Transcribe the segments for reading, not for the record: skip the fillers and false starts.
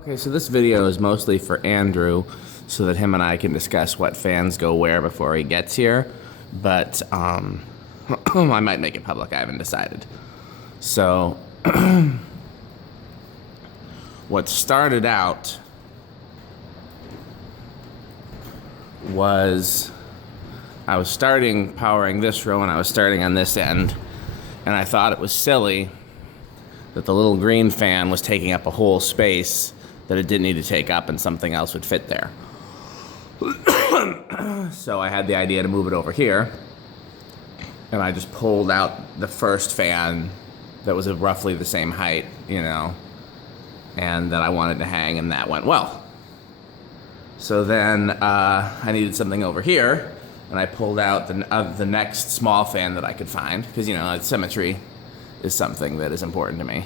Okay, so this video is mostly for Andrew so that him and I can discuss what fans go where before he gets here, but I might make it public, I haven't decided. So, what started out was I was starting powering this row and I was starting on this end, and I thought it was silly that the little green fan was taking up a whole space that it didn't need to take up and something else would fit there. So I had the idea to move it over here, and I just pulled out the first fan that was of roughly the same height, you know, and that I wanted to hang, and that went well. So then I needed something over here, and I pulled out the next small fan that I could find, because, you know, symmetry is something that is important to me.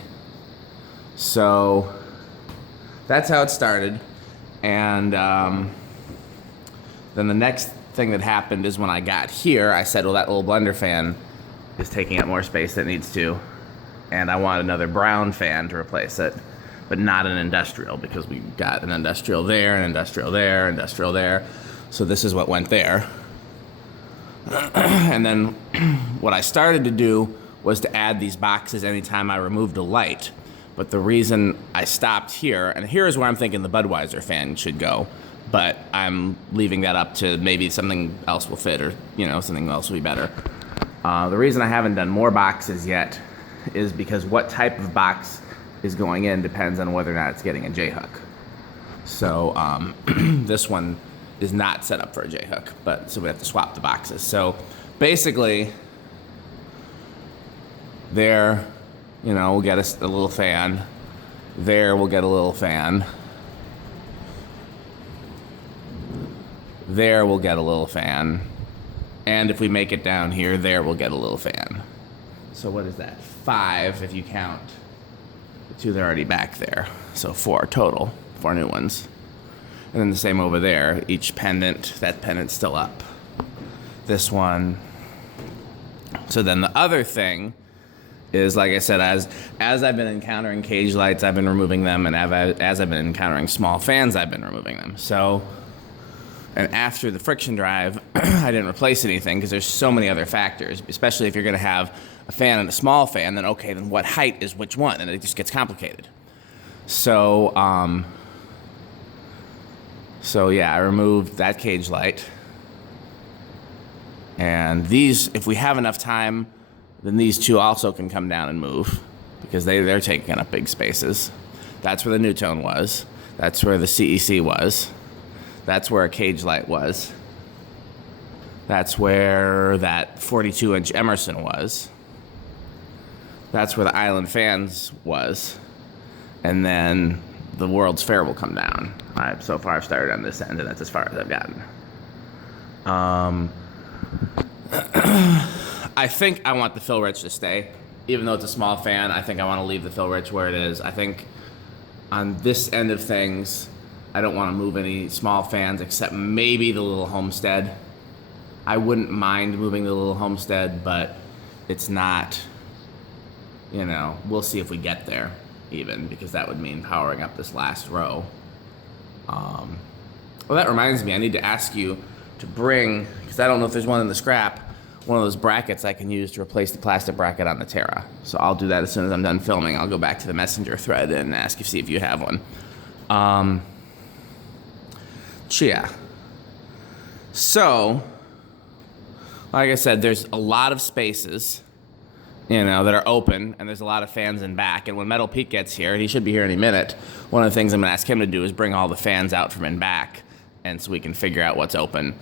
So that's how it started. And then the next thing that happened is when I got here, I said, well, that little blender fan is taking up more space than it needs to, and I want another brown fan to replace it, but not an industrial, because we got an industrial there, an industrial there, industrial there. So this is what went there. And then what I started to do was to add these boxes anytime I removed a light. But the reason I stopped here, and here is where I'm thinking the Budweiser fan should go, but I'm leaving that up to maybe something else will fit, or, you know, something else will be better. The reason I haven't done more boxes yet is because what type of box is going in depends on whether or not it's getting a J-hook. So this one is not set up for a J-hook, but so we have to swap the boxes. So basically, there, you know, we'll get a little fan. There, we'll get a little fan. There, we'll get a little fan. And if we make it down here, there, we'll get a little fan. So what is that? 5 if you count the 2 that are already back there. So 4 total, 4 new ones. And then the same over there. Each pendant, that pendant's still up. This one. So then the other thing is, like I said, as I've been encountering cage lights, I've been removing them, and as I've been encountering small fans, I've been removing them. So, and after the friction drive, I didn't replace anything because there's so many other factors, especially if you're going to have a fan and a small fan, then okay, then what height is which one? And it just gets complicated. So, yeah, I removed that cage light. And these, if we have enough time, then these 2 also can come down and move, because they're taking up big spaces. That's where the Newtone was. That's where the CEC was. That's where a cage light was. That's where that 42-inch Emerson was. That's where the Island Fans was. And then the World's Fair will come down. So far I've started on this end, and that's as far as I've gotten. I think I want the fill rich to stay. Even though it's a small fan, I think I want to leave the fill rich where it is. I think on this end of things, I don't want to move any small fans except maybe the little Homestead. I wouldn't mind moving the little Homestead, but it's not, you know, we'll see if we get there even, because that would mean powering up this last row. Well, that reminds me, I need to ask you to bring, because I don't know if there's one in the scrap, one of those brackets I can use to replace the plastic bracket on the Terra. So I'll do that as soon as I'm done filming. I'll go back to the messenger thread and ask you, see if you have one. Yeah. So, like I said, there's a lot of spaces, you know, that are open, and there's a lot of fans in back. And when Metal Pete gets here, he should be here any minute, one of the things I'm going to ask him to do is bring all the fans out from in back, and so we can figure out what's open.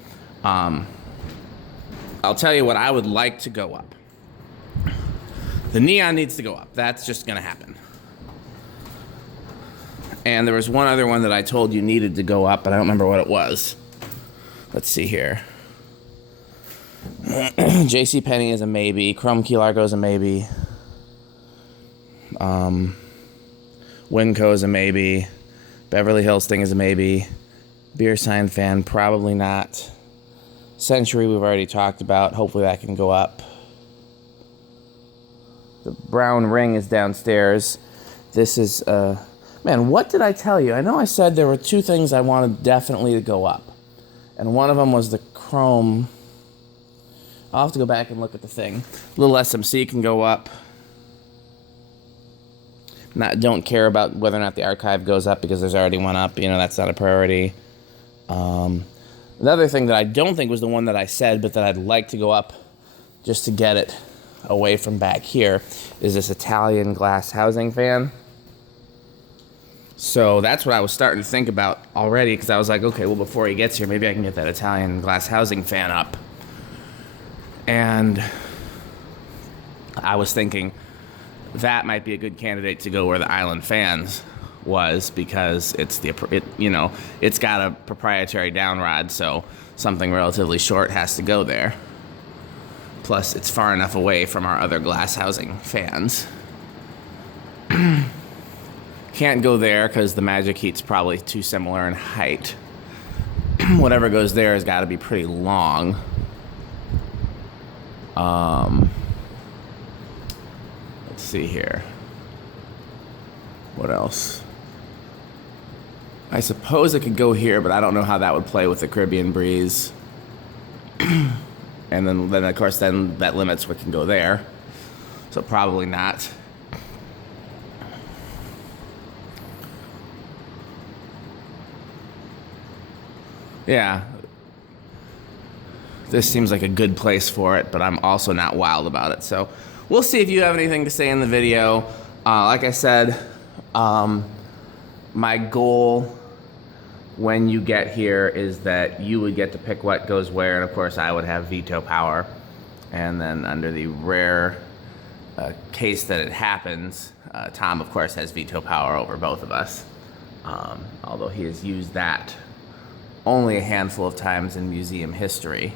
I'll tell you what I would like to go up. The neon needs to go up. That's just going to happen. And there was one other one that I told you needed to go up, but I don't remember what it was. Let's see here. JCPenney is a maybe. Chrome Key Largo is a maybe. Winco is a maybe. Beverly Hills thing is a maybe. Beer Sign Fan, probably not. Century we've already talked about. Hopefully that can go up. The brown ring is downstairs. This is Man, what did I tell you? I know I said there were two things I wanted definitely to go up. And one of them was the chrome. I'll have to go back and look at the thing. Little SMC can go up. Don't care about whether or not the archive goes up because there's already one up. You know, that's not a priority. The other thing that I don't think was the one that I said, but that I'd like to go up just to get it away from back here, is this Italian glass housing fan. So that's what I was starting to think about already, because I was like, okay, well, before he gets here, maybe I can get that Italian glass housing fan up. And I was thinking that might be a good candidate to go where the Island Fans was, because it's it's got a proprietary down rod, so something relatively short has to go there. Plus, it's far enough away from our other glass housing fans. Can't go there because the Magic Heat's probably too similar in height. Whatever goes there has got to be pretty long. Let's see here. What else? I suppose it could go here, but I don't know how that would play with the Caribbean Breeze. And then of course, then that limits what can go there. So probably not. Yeah. This seems like a good place for it, but I'm also not wild about it. So we'll see if you have anything to say in the video. Like I said, my goal when you get here is that you would get to pick what goes where, and of course I would have veto power. And then under the rare case that it happens, Tom of course has veto power over both of us. Although he has used that only a handful of times in museum history.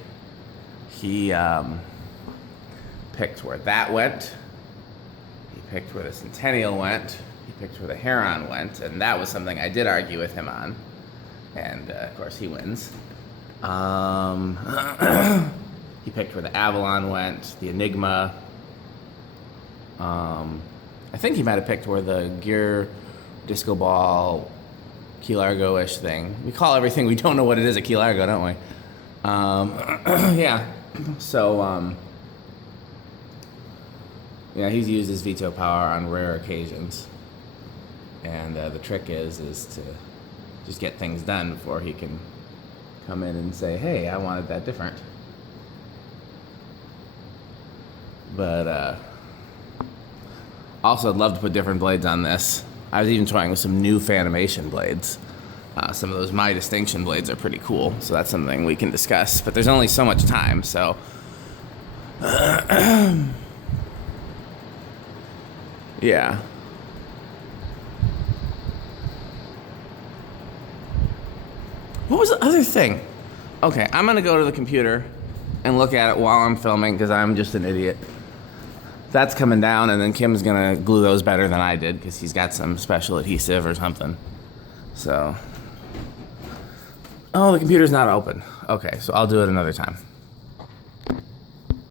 He picked where that went, he picked where the Centennial went, he picked where the Heron went, and that was something I did argue with him on. And of course he wins. He picked where the Avalon went, the Enigma. I think he might have picked where the Gear Disco Ball Key Largo-ish thing. We call everything we don't know what it is at Key Largo, don't we? Yeah. So, yeah, he's used his veto power on rare occasions. And the trick is to just get things done before he can come in and say, hey, I wanted that different. But also, I'd love to put different blades on this. I was even toying with some new Fanimation blades. Some of those My Distinction blades are pretty cool, so that's something we can discuss. But there's only so much time, so... yeah. What was the other thing? Okay, I'm gonna go to the computer and look at it while I'm filming, because I'm just an idiot. That's coming down, and then Kim's gonna glue those better than I did, because he's got some special adhesive or something. So... oh, the computer's not open. Okay, so I'll do it another time.